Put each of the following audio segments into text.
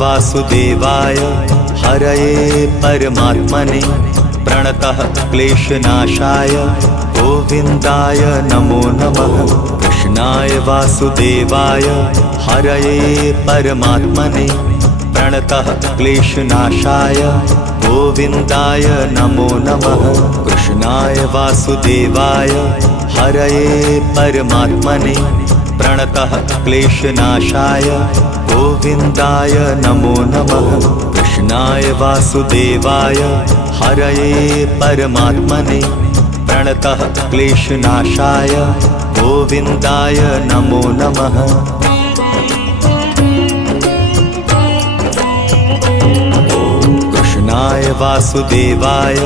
वासुदेवाय हरये परमात्मने प्रणतः क्लेशनाशाय गोविन्दाय नमो नमः। कृष्णाय वासुदेवाय हरये परमात्मने प्रणतः क्लेशनाशाय गोविन्दाय नमो नमः। कृष्णाय वासुदेवाय हरये परमात्मने प्रणतः क्लेशनाशाय गोविन्दाय नमो नमः। कृष्णाय वासुदेवाय हरये परमात्मने प्रणतः क्लेशनाशाय गोविन्दाय नमो नमः। कृष्णाय वासुदेवाय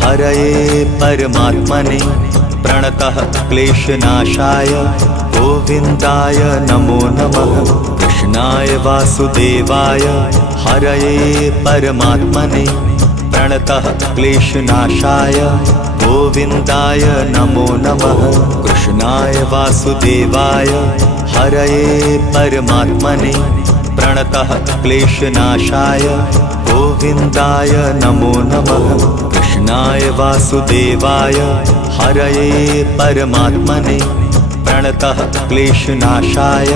हरये परमात्मने प्रणतः क्लेशनाशाय गोविन्दाय नमो नमः। कृष्णाय वासुदेवाय हरये परमात्मने प्रणतः क्लेशनाशाय गोविन्दाय नमो नमः। कृष्णाय वासुदेवाय हरये परमात्मने प्रणतः क्लेशनाशाय गोविन्दाय नमो नमः। कृष्णाय वासुदेवाय हरये परमात्मने प्रणतः क्लेशनाशाय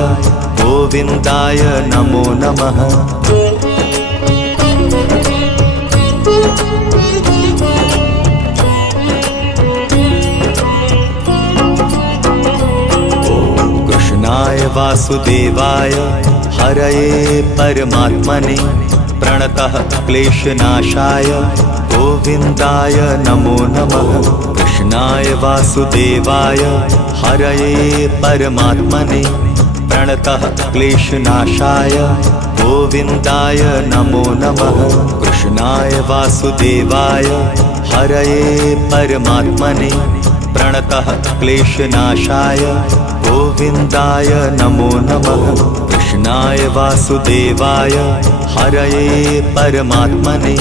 गोविन्दाय नमो नमः। कृष्णाय वासुदेवाय हरये परमात्मने प्रणतः क्लेशनाशाय गोविन्दाय नमो नमः। कृष्णाय वासुदेवाय हरये परमात्मने प्रणतः क्लेशनाशाय गोविन्दाय नमो नमः। कृष्णाय वासुदेवाय हरये परमात्मने प्रणतः क्लेशनाशाय गोविन्दाय नमो नमः। कृष्णाय वासुदेवाय हरये परमात्मने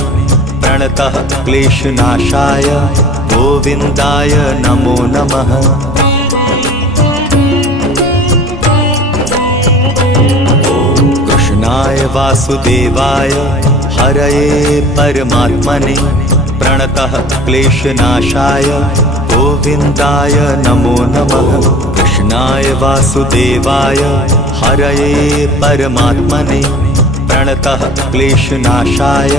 प्रणतः क्लेशनाशाय गोविन्दाय नमो नमः। कृष्णाय वासुदेवाय हरये परमात्मने प्रणतः क्लेशनाशाय गोविन्दाय नमो नमः। कृष्णाय वासुदेवाय हरये परमात्मने प्रणतः क्लेशनाशाय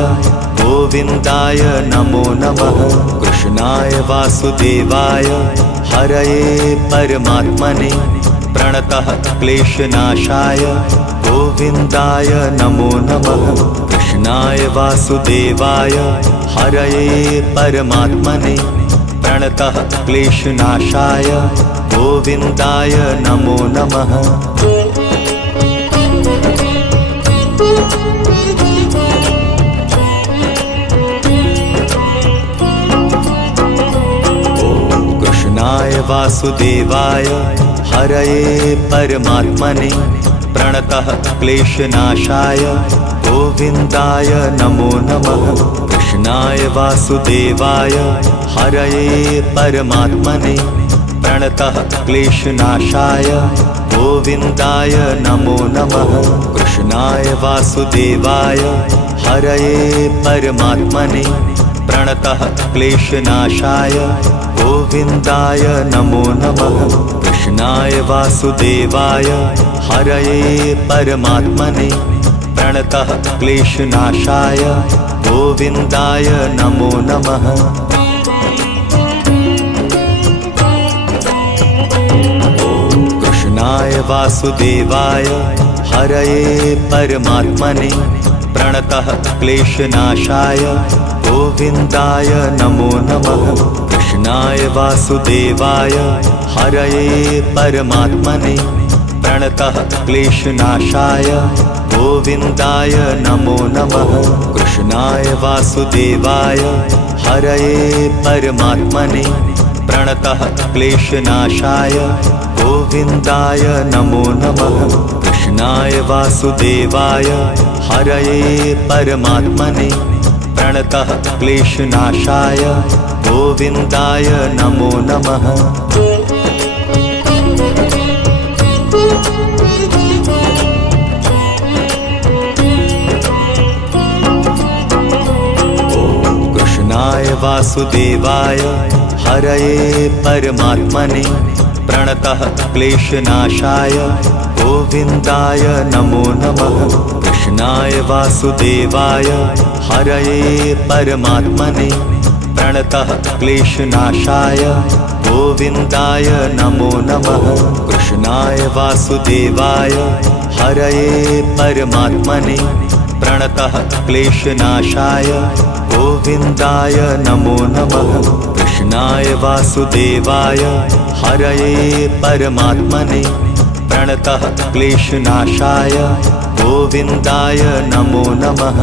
गोविन्दाय नमो नमः। कृष्णाय वासुदेवाय हरये परमात्मने प्रणतः क्लेशनाशाय गोविन्दाय नमो नमः। कृष्णाय वासुदेवाय हरये परमात्मने प्रणतः क्लेशनाशाय गोविन्दाय नमो नमः। कृष्णाय वासुदेवाय हरये परमात्मने प्रणतः क्लेशनाशाय गोविन्दाय नमो नमः। कृष्णाय वासुदेवाय हरये परमात्मने प्रणतः क्लेशनाशाय गोविन्दाय नमो नमः। कृष्णाय वासुदेवाय हरये परमात्मने प्रणतः क्लेशनाशाय गोविन्दाय नमो नमः। कृष्णाय वासुदेवाय हरये परमात्मने प्रणतः क्लेशनाशाय गोविन्दाय नमो नमः। कृष्णाय वासुदेवाय हरये परमात्मने प्रणतः क्लेशनाशाय गोविन्दाय नमो नमः। कृष्णाय वासुदेवाय हरये परमात्मने प्रणतः क्लेशनाशाय गोविन्दाय नमो नमः। कृष्णाय वासुदेवाय हरये परमात्मने प्रणतः क्लेशनाशाय गोविन्दाय नमो नमः। कृष्णाय वासुदेवाय हरये परमात्मने प्रणतः क्लेशनाशाय गोविन्दाय नमो नमः। कृष्णाय वासुदेवाय हरये परमात्मने प्रणतः क्लेशनाशाय गोविन्दाय नमो नमः। कृष्णाय वासुदेवाय हरये परमात्मने प्रणतः क्लेशनाशाय गोविन्दाय नमो नमः। कृष्णाय वासुदेवाय हरये परमात्मने प्रणतः क्लेशनाशाय गोविन्दाय नमो नमः। कृष्णाय वासुदेवाय हरये परमात्मने प्रणतः क्लेशनाशाय गोविन्दाय नमो नमः।